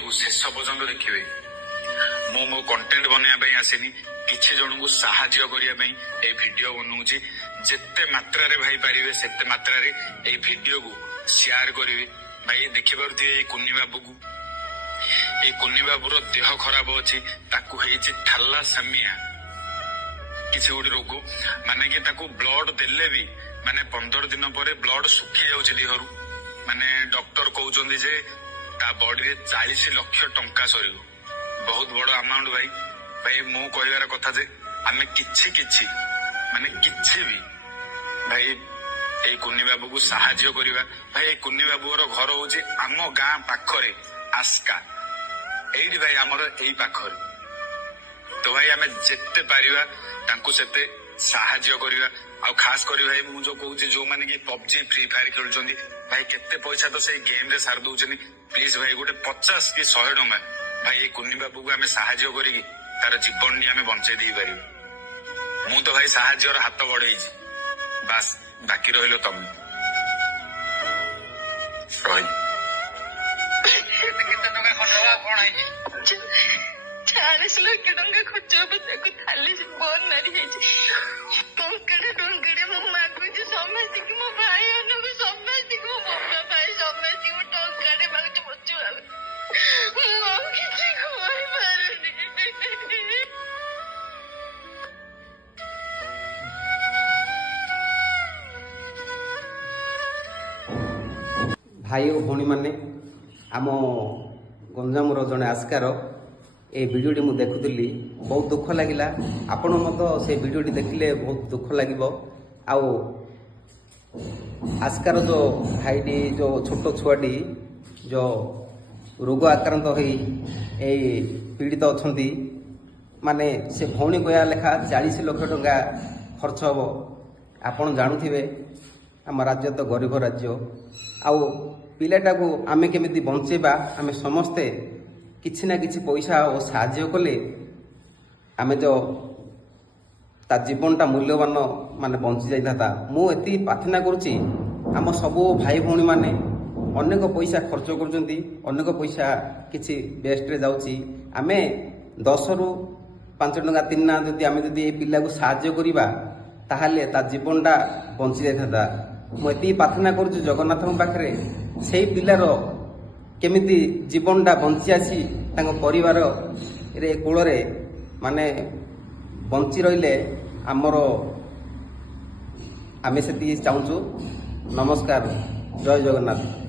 को शेष पर्यंत देखिए मो कंटेंट बनवाई आसेनी किसी जन को साहाय्य करने ये वीडियो बनाऊँगी जिते मात्रा भाई पारे से मात्रा ये वीडियो को शेयर करेंगे भाई देखिपे कुन्नी बाबू को ये कुन्नी बाबूर देह खराब अच्छी ठाला सामिया किसी गोटे रोग माने कि ब्लड देले भी माने 15 दिन पर ब्लड सुखी जाऊँ देहरु माने डॉक्टर कहते जे ता बॉडी 40 लाख टंका सर बहुत बड़ अमाउंट भाई भाई मो कहबार कथा जे आमे किछि किछि माने किछि भी भाई ये कुन्नी बाबू को साहाय्य करवा भाई कुन्नी बाबूर घर हूँ आम गाँ पाखरे आस्का यही भाई आमर यही पाखरे तो भाई आमे जिते पारिबा तांको सेते साहाय्य करवा आ खास कर भाई मु जो कहूँ जो मैंने कि पबजी फ्री फायर खेलुंट भाई केते पैसा तो से गेम रे सार दौरान प्लीज भाई गोटे 50 कि 100 टंका भाई ये कुन्नी बाबू को आमे साहाय्य करी तार जीवन नी आमे बंचाई दे पारिबे मु तो भाई साहाय्यर हाथ बढ़े बास बाकी रहिलो तमे रही 40 लाख टंका खर्च हे थाली बंद नारी टंकड़े मु मागुची समस्ती की मो भाई को समस्ती को मम्मा भाई समस्ती को टंकड़े मागुची बच्चू मु किसी कर पारुनी भाई और भौणी मैंने आम गंजाम जड़े आस्कार ये भिडियोटी मुझे देखुली बहुत दुख लगिला आपण मत से भिडियोटी देखिले बहुत दुख लगे आस्कार जो भाईटी जो छोट छुआटी जो रोग आक्रांत हो पीड़ित अच्छा माने से भौणी कहया लेखा 40 लाख टंका खर्च हम आपण जानूे आम राज्य तो गरीब राज्य आउ पिलाटा को आमे केमिति बंचेबा आमे समस्ते किछि ना किछि पैसा और साहाय्य कले आमे जो ता जीवनटा मूल्यवान माने बंची जाइता मु एति प्रार्थना करुछि आम सब भाई भौणी माने अनेक पैसा खर्च करुछंती अनेक पैसा किछि बेस्ट रे जाउछि आमे 10 रु 5 टंका 3 ना जदि आमे जदि ए पिला को साहाय्य करिबा ताहाले ता जीवनटा बंची जाइता मु एति प्रार्थना करुछि जगन्नाथ पाखरे से पिलार केमिति जीवनटा बंची आसी परिवार रे कूल माने बंची रहिले आमर आमे से चाहूँ। नमस्कार, जय जगन्नाथ।